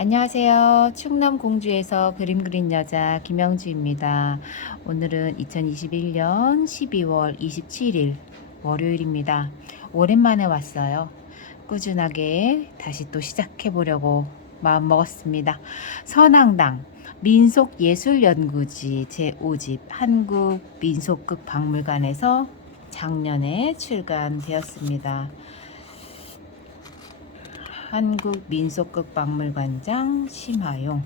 안녕하세요. 충남 공주에서 그림 그린 여자 김영주입니다. 오늘은 2021년 12월 27일 월요일입니다. 오랜만에 왔어요. 꾸준하게 다시 또 시작해 보려고 마음 먹었습니다. 선앙당 민속예술연구지 제5집 한국민속극박물관에서 작년에 출간되었습니다. 한국민속극박물관장 심하용.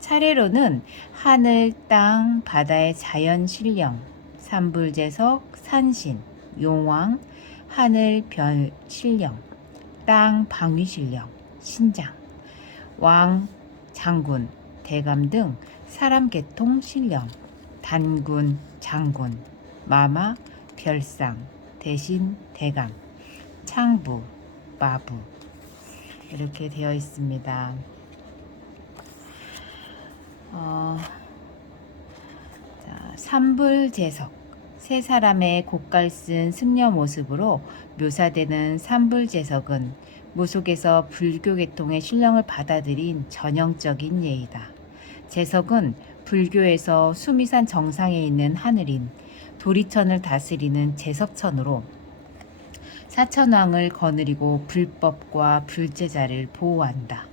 차례로는 하늘, 땅, 바다의 자연 신령, 산불재석, 산신, 용왕, 하늘, 별 신령, 땅, 방위 신령, 신장, 왕, 장군, 대감 등 사람 계통 신령, 단군, 장군, 마마, 별상, 대신, 대감, 창부, 마부 이렇게 되어 있습니다. 삼불제석 세 사람의 곡갈 쓴 승려 모습으로 묘사되는 삼불제석은 무속에서 불교 계통의 신령을 받아들인 전형적인 예이다. 제석은 불교에서 수미산 정상에 있는 하늘인 도리천을 다스리는 제석천으로 사천왕을 거느리고 불법과 불제자를 보호한다.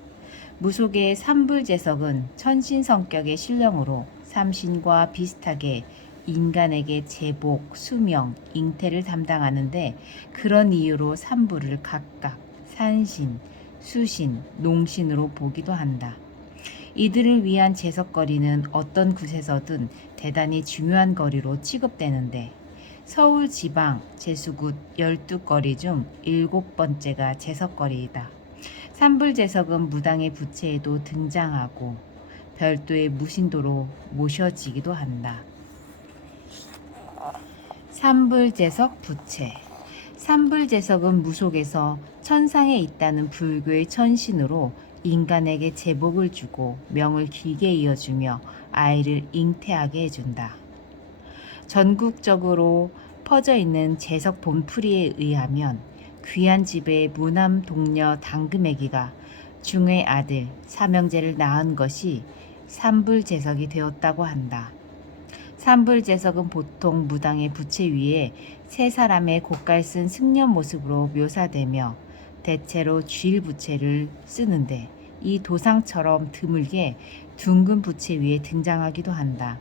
무속의 삼불제석은 천신 성격의 신령으로 삼신과 비슷하게 인간에게 제복, 수명, 잉태를 담당하는데 그런 이유로 삼불을 각각 산신, 수신, 농신으로 보기도 한다. 이들을 위한 제석거리는 어떤 굿에서든 대단히 중요한 거리로 취급되는데 서울 지방 제수굿 12거리 중 7번째가 제석거리이다. 삼불제석은 무당의 부채에도 등장하고 별도의 무신도로 모셔지기도 한다. 삼불제석 부채. 삼불제석은 무속에서 천상에 있다는 불교의 천신으로 인간에게 제복을 주고 명을 길게 이어주며 아이를 잉태하게 해준다. 전국적으로 퍼져 있는 제석 본풀이에 의하면 귀한 집의 무남 동녀 당금애기가 중의 아들 삼형제를 낳은 것이 삼불제석이 되었다고 한다. 삼불제석은 보통 무당의 부채 위에 세 사람의 곡갈 쓴 승려 모습으로 묘사되며 대체로 쥐일부채를 쓰는데 이 도상처럼 드물게 둥근 부채 위에 등장하기도 한다.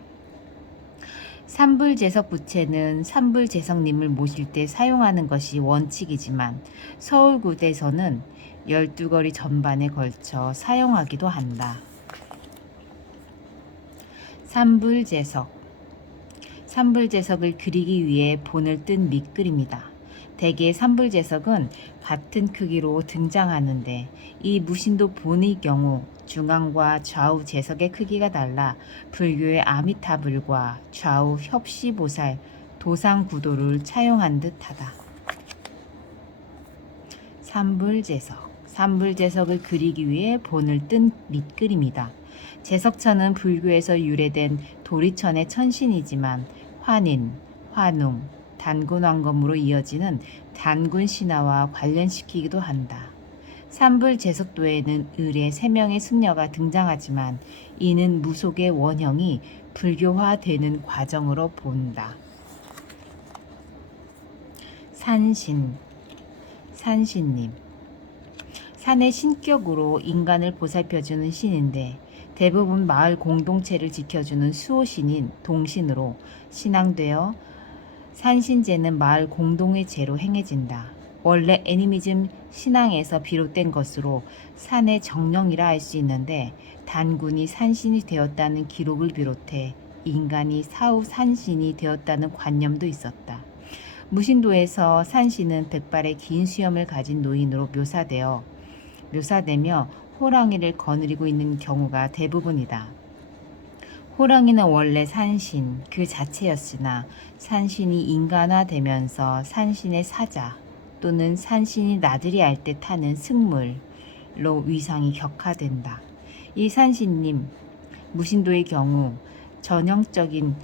삼불제석 부채는 삼불제석님을 모실 때 사용하는 것이 원칙이지만 서울굿에서는 12거리 전반에 걸쳐 사용하기도 한다. 삼불제석. 삼불제석을 그리기 위해 본을 뜬 밑그림이다. 대개 삼불제석은 같은 크기로 등장하는데 이 무신도 본의 경우 중앙과 좌우 제석의 크기가 달라 불교의 아미타불과 좌우 협시보살 도상 구도를 차용한 듯하다. 삼불제석. 삼불제석을 그리기 위해 본을 뜬 밑그림이다. 제석천은 불교에서 유래된 도리천의 천신이지만 환인, 환웅, 단군왕검으로 이어지는 단군 신화와 관련시키기도 한다. 삼불제석도에는 을의 3명의 승려가 등장하지만 이는 무속의 원형이 불교화되는 과정으로 본다. 산신, 산신님. 산의 신격으로 인간을 보살펴주는 신인데 대부분 마을 공동체를 지켜주는 수호신인 동신으로 신앙되어 산신제는 마을 공동의 제로 행해진다. 원래 애니미즘 신앙에서 비롯된 것으로 산의 정령이라 할 수 있는데 단군이 산신이 되었다는 기록을 비롯해 인간이 사후 산신이 되었다는 관념도 있었다. 무신도에서 산신은 백발의 긴 수염을 가진 노인으로 묘사되며 호랑이를 거느리고 있는 경우가 대부분이다. 호랑이는 원래 산신 그 자체였으나 산신이 인간화되면서 산신의 사자 또는 산신이 나들이 할 때 타는 승물로 위상이 격화된다. 이 산신님 무신도의 경우 전형적인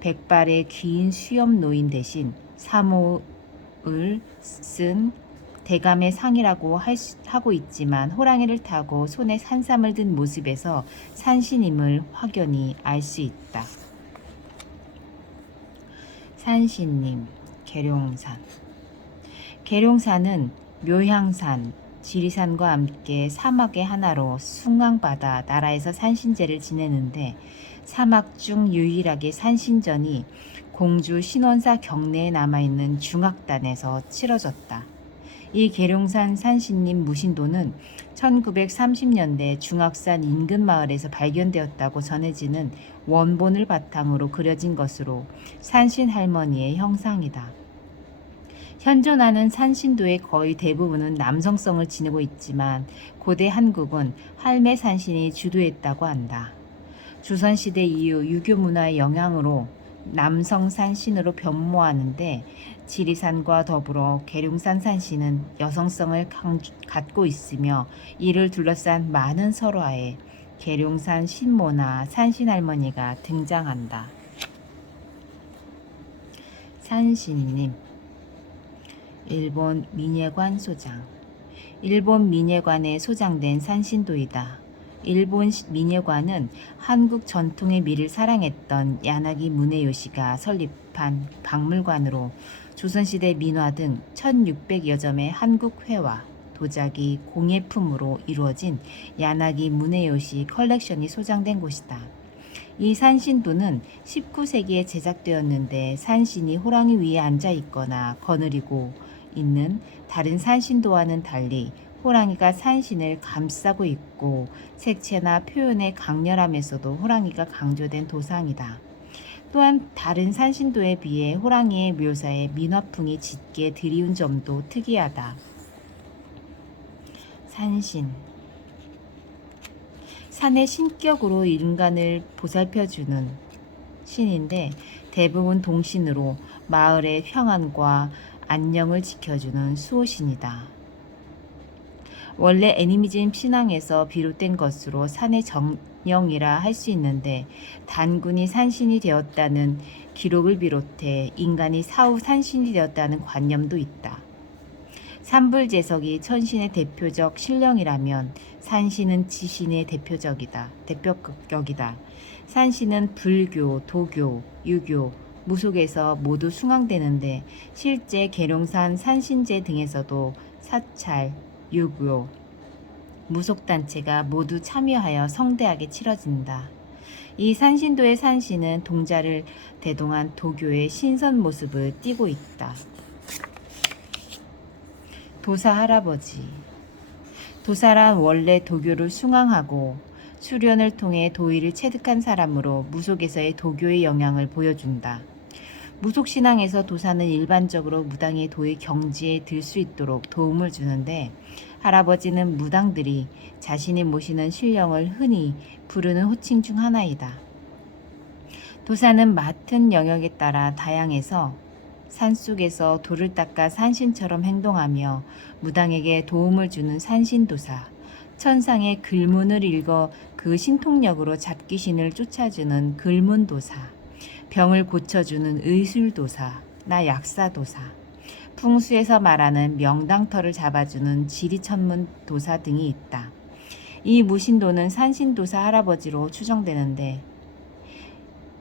백발의 긴 수염 노인 대신 사모을 쓴 대감의 상이라고 하고 있지만 호랑이를 타고 손에 산삼을 든 모습에서 산신임을 확연히 알 수 있다. 산신님, 계룡산. 계룡산은 묘향산, 지리산과 함께 사막의 하나로 숭앙바다 나라에서 산신제를 지내는데 사막 중 유일하게 산신전이 공주 신원사 경내에 남아있는 중악단에서 치러졌다. 이 계룡산 산신님 무신도는 1930년대 중악산 인근 마을에서 발견되었다고 전해지는 원본을 바탕으로 그려진 것으로 산신 할머니의 형상이다. 현존하는 산신도의 거의 대부분은 남성성을 지니고 있지만 고대 한국은 할매 산신이 주도했다고 한다. 조선시대 이후 유교 문화의 영향으로 남성 산신으로 변모하는데 지리산과 더불어 계룡산 산신은 여성성을 갖고 있으며 이를 둘러싼 많은 설화에 계룡산 신모나 산신할머니가 등장한다. 산신님, 일본 민예관 소장. 일본 민예관에 소장된 산신도이다. 일본 민예관은 한국 전통의 미를 사랑했던 야나기 무네요시가 설립한 박물관으로 조선시대 민화 등 1600여 점의 한국 회화, 도자기, 공예품으로 이루어진 야나기 무네요시 컬렉션이 소장된 곳이다. 이 산신도는 19세기에 제작되었는데 산신이 호랑이 위에 앉아 있거나 거느리고 있는 다른 산신도와는 달리 호랑이가 산신을 감싸고 있고 색채나 표현의 강렬함에서도 호랑이가 강조된 도상이다. 또한 다른 산신도에 비해 호랑이의 묘사에 민화풍이 짙게 드리운 점도 특이하다. 산신. 산의 신격으로 인간을 보살펴주는 신인데 대부분 동신으로 마을의 평안과 안녕을 지켜주는 수호신이다. 원래 애니미즘 신앙에서 비롯된 것으로 산의 정령이라 할 수 있는데 단군이 산신이 되었다는 기록을 비롯해 인간이 사후 산신이 되었다는 관념도 있다. 산불제석이 천신의 대표적 신령이라면 산신은 지신의 대표격이다. 산신은 불교, 도교, 유교, 무속에서 모두 숭앙되는데 실제 계룡산 산신제 등에서도 사찰, 유교, 무속단체가 모두 참여하여 성대하게 치러진다. 이 산신도의 산신은 동자를 대동한 도교의 신선 모습을 띠고 있다. 도사 할아버지. 도사란 원래 도교를 숭앙하고 수련을 통해 도의를 체득한 사람으로 무속에서의 도교의 영향을 보여준다. 무속신앙에서 도사는 일반적으로 무당의 도의 경지에 들 수 있도록 도움을 주는데 할아버지는 무당들이 자신이 모시는 신령을 흔히 부르는 호칭 중 하나이다. 도사는 맡은 영역에 따라 다양해서 산속에서 돌을 닦아 산신처럼 행동하며 무당에게 도움을 주는 산신도사, 천상의 글문을 읽어 그 신통력으로 잡귀신을 쫓아주는 글문도사, 병을 고쳐주는 의술도사, 나 약사도사, 풍수에서 말하는 명당터를 잡아주는 지리천문도사 등이 있다. 이 무신도는 산신도사 할아버지로 추정되는데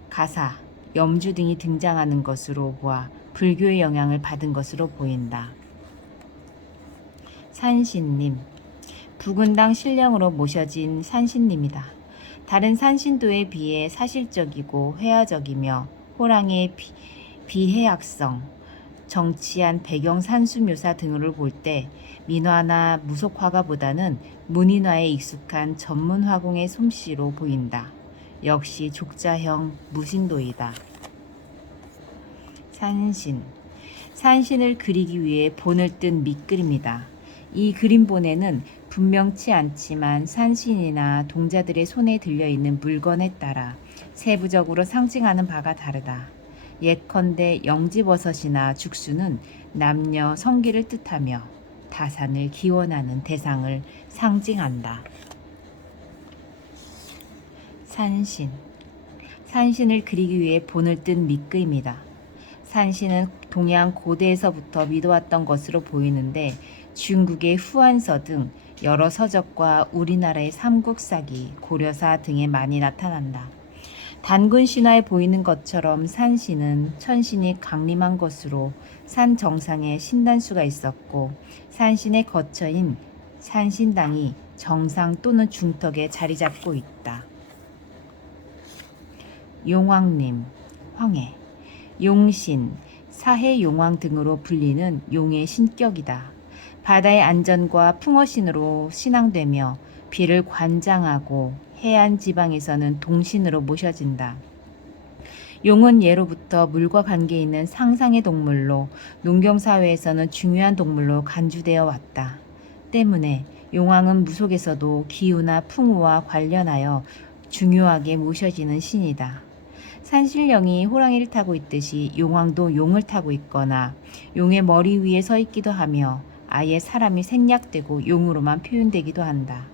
가사, 염주 등이 등장하는 것으로 보아 불교의 영향을 받은 것으로 보인다. 산신님, 부근당 신령으로 모셔진 산신님이다. 다른 산신도에 비해 사실적이고 회화적이며 호랑이의 비해악성, 정치한 배경 산수 묘사 등을 볼 때 민화나 무속화가보다는 문인화에 익숙한 전문 화공의 솜씨로 보인다. 역시 족자형 무신도이다. 산신. 산신을 그리기 위해 본을 뜬 밑그림이다. 이 그림본에는 분명치 않지만 산신이나 동자들의 손에 들려있는 물건에 따라 세부적으로 상징하는 바가 다르다. 예컨대 영지버섯이나 죽수는 남녀 성기를 뜻하며 다산을 기원하는 대상을 상징한다. 산신. 산신을 그리기 위해 본을 뜬 밑그림이다. 산신은 동양 고대에서부터 믿어왔던 것으로 보이는데 중국의 후한서 등 여러 서적과 우리나라의 삼국사기, 고려사 등에 많이 나타난다. 단군 신화에 보이는 것처럼 산신은 천신이 강림한 것으로 산 정상에 신단수가 있었고 산신의 거처인 산신당이 정상 또는 중턱에 자리 잡고 있다. 용왕님, 황해, 용신, 사해 용왕 등으로 불리는 용의 신격이다. 바다의 안전과 풍어신으로 신앙되며 비를 관장하고 해안 지방에서는 동신으로 모셔진다. 용은 예로부터 물과 관계 있는 상상의 동물로 농경사회에서는 중요한 동물로 간주되어 왔다. 때문에 용왕은 무속에서도 기후나 풍우와 관련하여 중요하게 모셔지는 신이다. 산신령이 호랑이를 타고 있듯이 용왕도 용을 타고 있거나 용의 머리 위에 서 있기도 하며 아예 사람이 생략되고 용으로만 표현되기도 한다.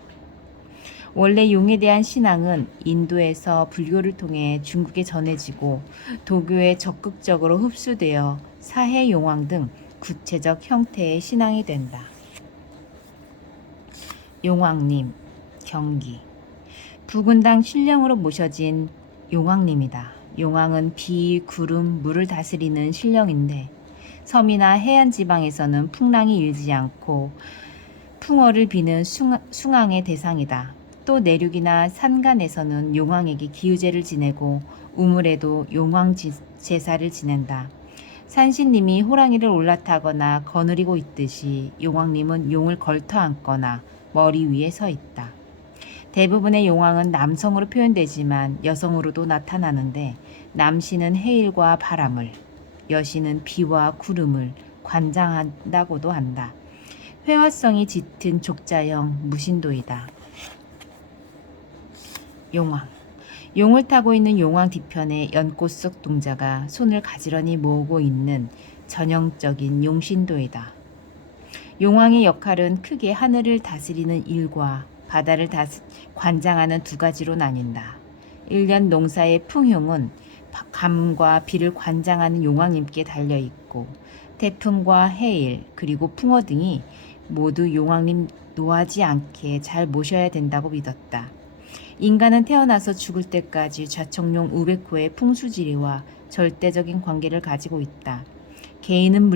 원래 용에 대한 신앙은 인도에서 불교를 통해 중국에 전해지고 도교에 적극적으로 흡수되어 사해 용왕 등 구체적 형태의 신앙이 된다. 용왕님, 경기. 부군당 신령으로 모셔진 용왕님이다. 용왕은 비, 구름, 물을 다스리는 신령인데 섬이나 해안 지방에서는 풍랑이 일지 않고 풍어를 비는 숭앙의 대상이다. 또 내륙이나 산간에서는 용왕에게 기우제를 지내고 우물에도 용왕 제사를 지낸다. 산신님이 호랑이를 올라타거나 거느리고 있듯이 용왕님은 용을 걸터 앉거나 머리 위에 서 있다. 대부분의 용왕은 남성으로 표현되지만 여성으로도 나타나는데 남신은 해일과 바람을, 여신은 비와 구름을 관장한다고도 한다. 회화성이 짙은 족자형 무신도이다. 용왕. 용을 타고 있는 용왕 뒤편에 연꽃 속 동자가 손을 가지런히 모으고 있는 전형적인 용신도이다. 용왕의 역할은 크게 하늘을 다스리는 일과 바다를 관장하는 두 가지로 나뉜다. 1년 농사의 풍흉은 감과 비를 관장하는 용왕님께 달려있고 태풍과 해일 그리고 풍어 등이 모두 용왕님 노하지 않게 잘 모셔야 된다고 믿었다. 인간은 태어나서 죽을 때까지 좌청룡 우백호의 풍수지리와 절대적인 관계를 가지고 있다. 개인은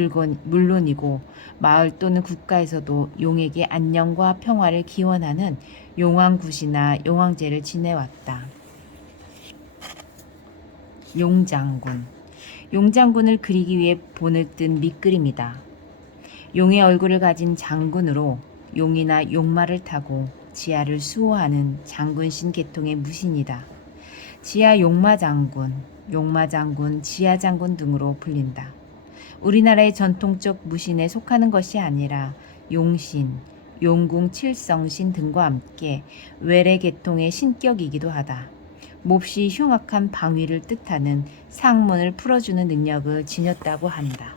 물론이고 마을 또는 국가에서도 용에게 안녕과 평화를 기원하는 용왕굿이나 용왕제를 지내왔다. 용장군. 용장군을 그리기 위해 본을 뜬 밑그림이다. 용의 얼굴을 가진 장군으로 용이나 용마를 타고 지하를 수호하는 장군신 계통의 무신이다. 지하 용마장군, 용마장군, 지하장군 등으로 불린다. 우리나라의 전통적 무신에 속하는 것이 아니라 용신, 용궁 칠성신 등과 함께 외래 계통의 신격이기도 하다. 몹시 흉악한 방위를 뜻하는 상문을 풀어주는 능력을 지녔다고 한다.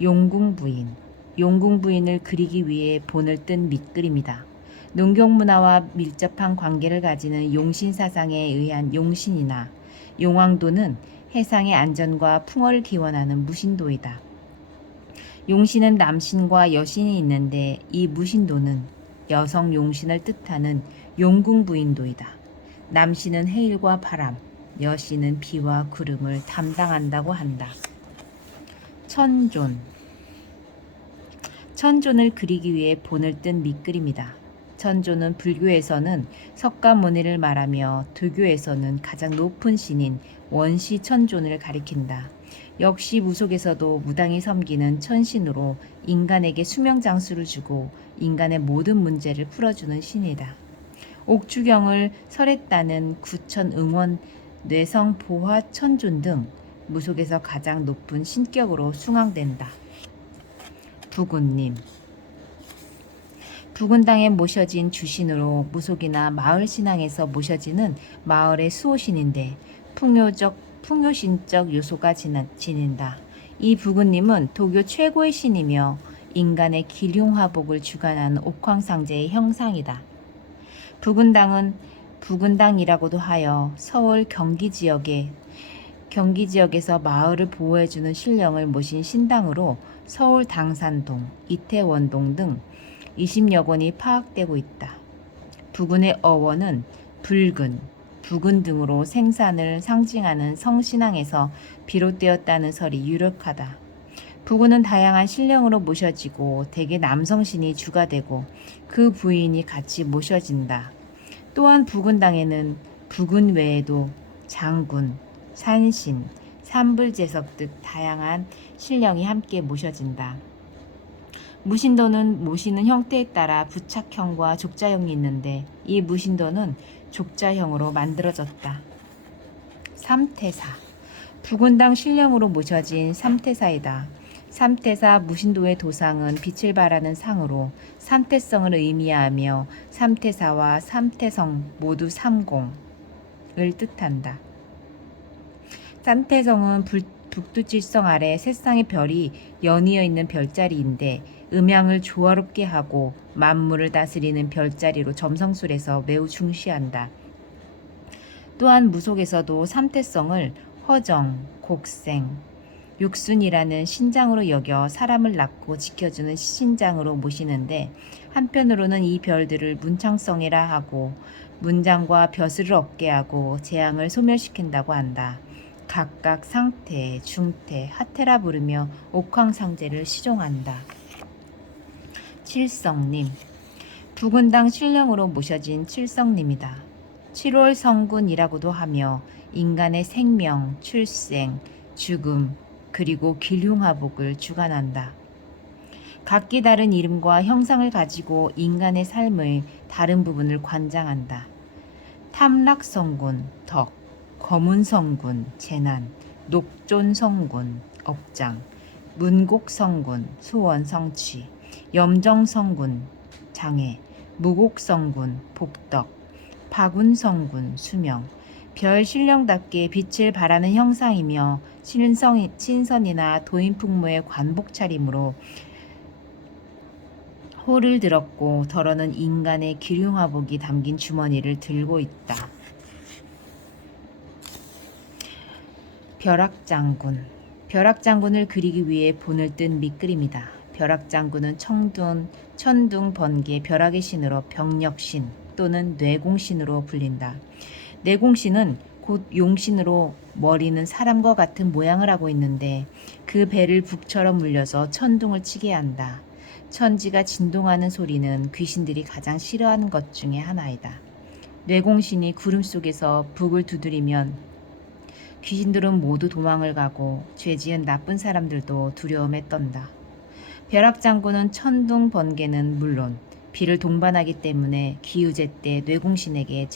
용궁부인. 용궁부인을 그리기 위해 본을 뜬 밑그림이다. 농경문화와 밀접한 관계를 가지는 용신사상에 의한 용신이나 용왕도는 해상의 안전과 풍어를 기원하는 무신도이다. 용신은 남신과 여신이 있는데 이 무신도는 여성 용신을 뜻하는 용궁부인도이다. 남신은 해일과 바람, 여신은 비와 구름을 담당한다고 한다. 천존. 천존을 그리기 위해 본을 뜬 밑그림이다. 천존은 불교에서는 석가모니를 말하며 도교에서는 가장 높은 신인 원시 천존을 가리킨다. 역시 무속에서도 무당이 섬기는 천신으로 인간에게 수명장수를 주고 인간의 모든 문제를 풀어주는 신이다. 옥주경을 설했다는 구천응원 뇌성보화 천존 등 무속에서 가장 높은 신격으로 숭앙된다. 부군님. 부군당에 모셔진 주신으로 무속이나 마을 신앙에서 모셔지는 마을의 수호신인데 풍요신적 요소가 지닌다. 이 부군님은 도교 최고의 신이며 인간의 기륭화복을 주관하는 옥황상제의 형상이다. 부군당은 부군당이라고도 하여 서울 경기 지역에서 마을을 보호해주는 신령을 모신 신당으로 서울 당산동, 이태원동 등 20여 건이 파악되고 있다. 부근의 어원은 붉은, 부근 등으로 생산을 상징하는 성신앙에서 비롯되었다는 설이 유력하다. 부근은 다양한 신령으로 모셔지고 대개 남성신이 주가 되고 그 부인이 같이 모셔진다. 또한 부근당에는 부근 외에도 장군, 산신, 삼불제석 등 다양한 신령이 함께 모셔진다. 무신도는 모시는 형태에 따라 부착형과 족자형이 있는데 이 무신도는 족자형으로 만들어졌다. 삼태사, 부근당 신령으로 모셔진 삼태사이다. 삼태사 무신도의 도상은 빛을 발하는 상으로 삼태성을 의미하며 삼태사와 삼태성 모두 삼공을 뜻한다. 삼태성은 북두칠성 아래 세 쌍의 별이 연이어 있는 별자리인데 음양을 조화롭게 하고 만물을 다스리는 별자리로 점성술에서 매우 중시한다. 또한 무속에서도 삼태성을 허정, 곡생, 육순이라는 신장으로 여겨 사람을 낳고 지켜주는 신장으로 모시는데 한편으로는 이 별들을 문창성이라 하고 문장과 벼슬을 얻게 하고 재앙을 소멸시킨다고 한다. 각각 상태, 중태, 하태라 부르며 옥황상제를 시종한다. 칠성님, 부근당 신령으로 모셔진 칠성님이다. 7월 성군이라고도 하며 인간의 생명, 출생, 죽음, 그리고 길흉화복을 주관한다. 각기 다른 이름과 형상을 가지고 인간의 삶의 다른 부분을 관장한다. 탐락성군, 덕, 거문성군, 재난, 녹존성군, 업장, 문곡성군, 소원성취, 염정성군, 장애, 무곡성군, 복덕, 파군성군, 수명, 별 신령답게 빛을 발하는 형상이며 신선이나 도인풍무의 관복 차림으로 호를 들었고 덜어는 인간의 기륭화복이 담긴 주머니를 들고 있다. 벼락장군, 벼락장군을 그리기 위해 본을 뜬 밑그림이다. 벼락장군은 천둥, 번개, 벼락의 신으로 병력신 또는 뇌공신으로 불린다. 뇌공신은 곧 용신으로 머리는 사람과 같은 모양을 하고 있는데 그 배를 북처럼 물려서 천둥을 치게 한다. 천지가 진동하는 소리는 귀신들이 가장 싫어하는 것 중에 하나이다. 뇌공신이 구름 속에서 북을 두드리면 귀신들은 모두 도망을 가고 죄지은 나쁜 사람들도 두려움에 떤다. 벼락장군은 천둥 번개는 물론 비를 동반하기 때문에 기우제 때 뇌공신에게